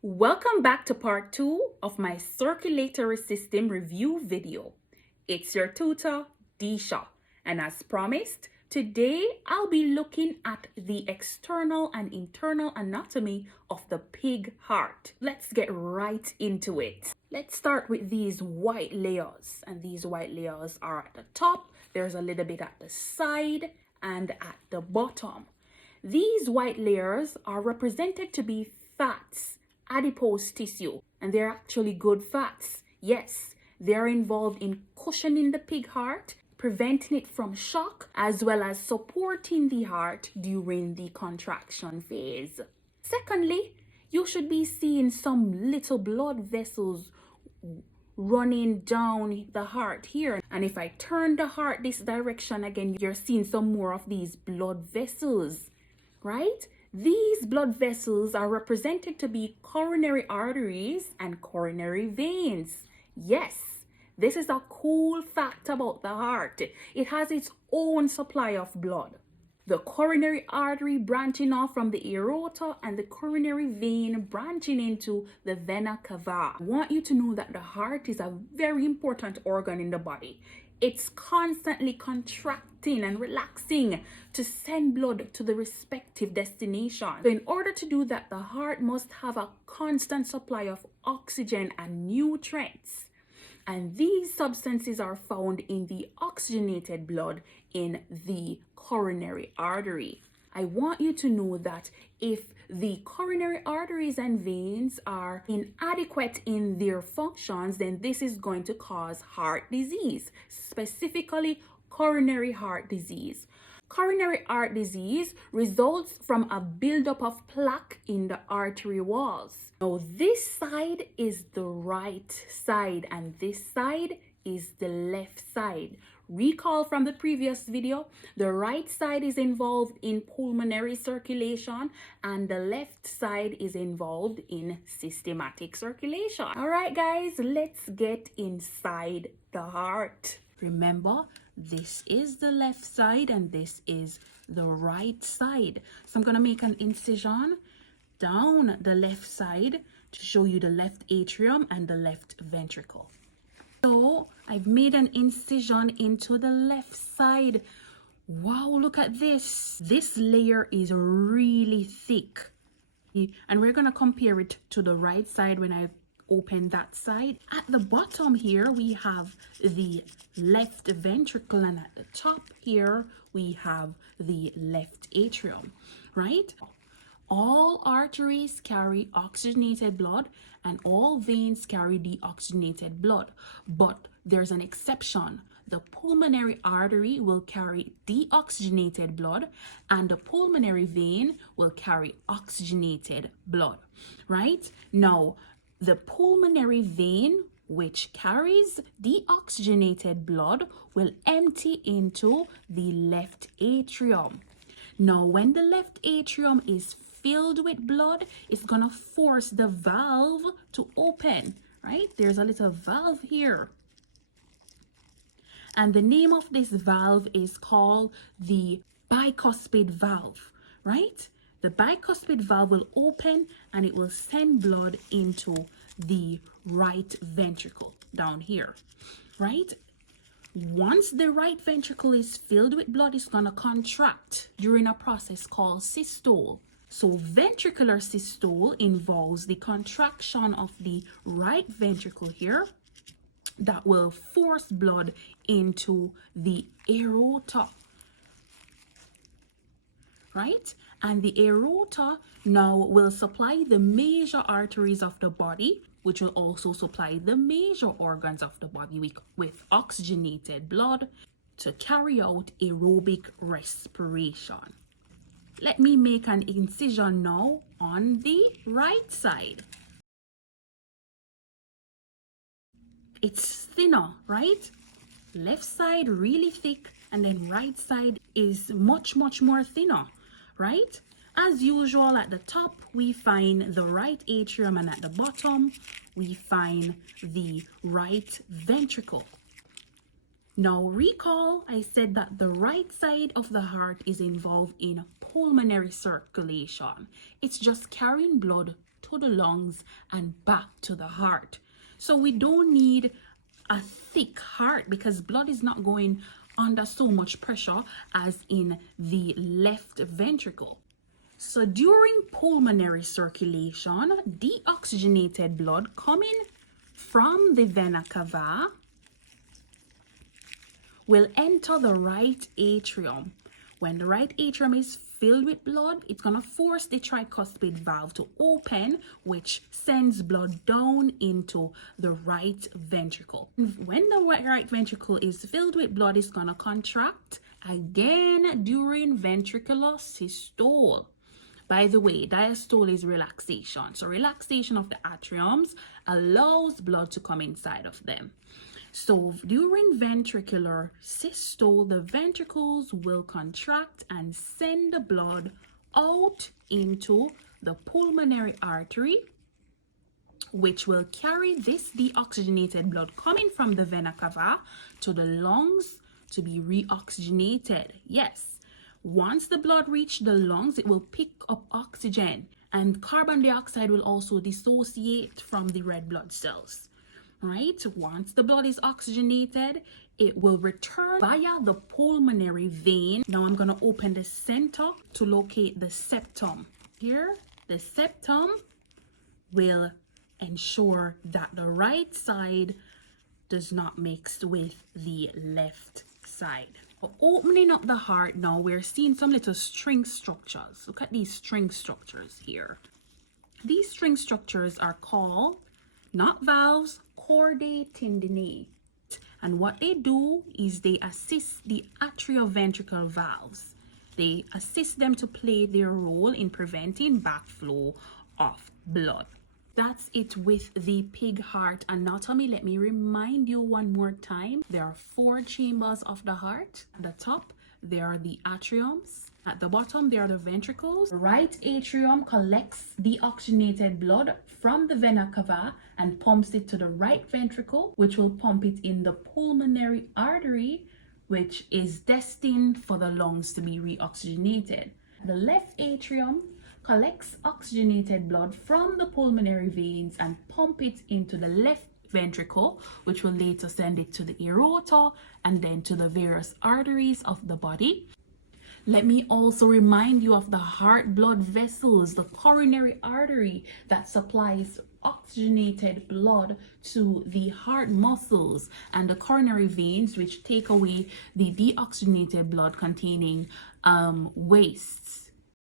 Welcome back to part 2 of my circulatory system review video. It's your tutor, Disha, and as promised, today I'll be looking at the external and internal anatomy of the pig heart. Let's get right into it. Let's start with these white layers, and these white layers are at the top, there's a little bit at the side, and at the bottom. These white layers are represented to be fats, adipose tissue, and they're actually good fats. Yes, they're involved in cushioning the pig heart, preventing it from shock, as well as supporting the heart during the contraction phase. Secondly, you should be seeing some little blood vessels running down the heart here, and if I turn the heart this direction again, you're seeing some more of these blood vessels, right? These blood vessels are represented to be coronary arteries and coronary veins. Yes, this is a cool fact about the heart. It has its own supply of blood. The coronary artery branching off from the aorta and the coronary vein branching into the vena cava. I want you to know that the heart is a very important organ in the body. It's constantly contracting and relaxing to send blood to the respective destination. So in order to do that, the heart must have a constant supply of oxygen and nutrients. And these substances are found in the oxygenated blood in the coronary artery. I want you to know that if the coronary arteries and veins are inadequate in their functions, then this is going to cause heart disease, specifically coronary heart disease. Coronary heart disease results from a buildup of plaque in the artery walls. Now, this side is the right side and this side is the left side. Recall from the previous video, the right side is involved in pulmonary circulation and the left side is involved in systematic circulation. All right, guys, let's get inside the heart. Remember, this is the left side and this is the right side. So I'm going to make an incision down the left side to show you the left atrium and the left ventricle. So I've made an incision into the left side. Wow, look at this. This layer is really thick. And we're going to compare it to the right side when I open that side. At the bottom here, we have the left ventricle, and at the top here, we have the left atrium, right? All arteries carry oxygenated blood and all veins carry deoxygenated blood, but there's an exception. The pulmonary artery will carry deoxygenated blood and the pulmonary vein will carry oxygenated blood, right? Now, the pulmonary vein, which carries deoxygenated blood, will empty into the left atrium. Now, when the left atrium is filled with blood, it's gonna force the valve to open, right? There's a little valve here. And the name of this valve is called the bicuspid valve, right? The bicuspid valve will open and it will send blood into the right ventricle down here, right? Once the right ventricle is filled with blood, it's going to contract during a process called systole. So ventricular systole involves the contraction of the right ventricle here that will force blood into the aorta, right? And the aorta now will supply the major arteries of the body, which will also supply the major organs of the body with oxygenated blood to carry out aerobic respiration. Let me make an incision now on the right side. It's thinner, right? Left side really thick, and then right side is much more thinner, right? As usual, at the top we find the right atrium and at the bottom we find the right ventricle. Now recall I said that the right side of the heart is involved in pulmonary circulation. It's just carrying blood to the lungs and back to the heart. So we don't need a thick heart because blood is not going under so much pressure as in the left ventricle. So during pulmonary circulation, deoxygenated blood coming from the vena cava will enter the right atrium. When the right atrium is filled with blood, it's going to force the tricuspid valve to open, which sends blood down into the right ventricle. When the right ventricle is filled with blood, it's going to contract again during ventricular systole. By the way, diastole is relaxation. So relaxation of the atriums allows blood to come inside of them. So during ventricular systole, the ventricles will contract and send the blood out into the pulmonary artery, which will carry this deoxygenated blood coming from the vena cava to the lungs to be reoxygenated. Yes. Once the blood reaches the lungs, it will pick up oxygen, and carbon dioxide will also dissociate from the red blood cells. Right? Once the blood is oxygenated, it will return via the pulmonary vein. Now I'm going to open the center to locate the septum. Here, the septum will ensure that the right side does not mix with the left side. Opening up the heart now, we're seeing some little string structures. Look at these string structures here. These string structures are called, not valves, chordae tendineae. And what they do is they assist the atrioventricular valves. They assist them to play their role in preventing backflow of blood. That's it with the pig heart anatomy. Let me remind you one more time. There are 4 chambers of the heart. At the top, there are the atriums. At the bottom, there are the ventricles. The right atrium collects deoxygenated blood from the vena cava and pumps it to the right ventricle, which will pump it in the pulmonary artery, which is destined for the lungs to be reoxygenated. The left atrium collects oxygenated blood from the pulmonary veins and pump it into the left ventricle, which will later send it to the aorta and then to the various arteries of the body. Let me also remind you of the heart blood vessels, the coronary artery that supplies oxygenated blood to the heart muscles, and the coronary veins, which take away the deoxygenated blood containing wastes.